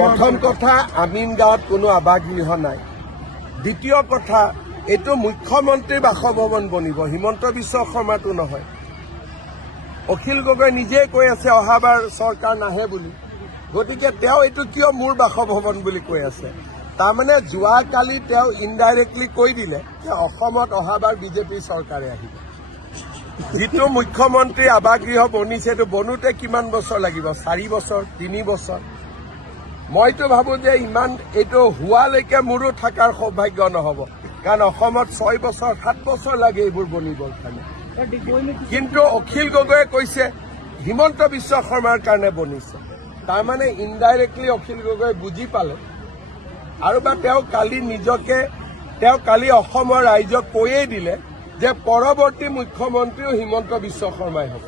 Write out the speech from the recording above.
প্ৰথম কথা, আমিন গাঁৱত কোনো আৱাসগৃহ নাই। দ্বিতীয় কথা, এইটো মুখ্যমন্ত্ৰীৰ বাসভৱন বনিব, হিমন্ত বিশ্ব শৰ্মাটো নহয়। অখিল গগৈ নিজেই কৈ আছে অহাবাৰ চৰকাৰ নাহে বুলি, গতিকে তেওঁ এইটো কিয় মোৰ বাসভৱন বুলি কৈ আছে? তাৰমানে যোৱাকালি তেওঁ ইনডাইৰেক্টলি কৈ দিলে যে অসমত অহাবাৰ বিজেপিৰ চৰকাৰে আহিব। যিটো মুখ্যমন্ত্ৰীৰ আৱাসগৃহ বনিছে, এইটো বনোতে কিমান বছৰ লাগিব? 4 বছৰ, 3 বছৰ। মইতো ভাবো যে ইমান এইটো হোৱালৈকে মোৰো থকাৰ সৌভাগ্য নহ'ব, কাৰণ অসমত 6 বছৰ 7 বছৰ লাগে এইবোৰ বনিবৰ কাৰণে। কিন্তু অখিল গগৈয়ে কৈছে হিমন্ত বিশ্ব শৰ্মাৰ কাৰণে বনিছে। তাৰমানে ইনডাইৰেক্টলি অখিল গগৈ বুজি পালে, আৰু বা তেওঁ কালি অসমৰ ৰাইজক কৈয়ে দিলে যে পৰৱৰ্তী মুখ্যমন্ত্ৰীও হিমন্ত বিশ্ব শৰ্মাই হ'ব।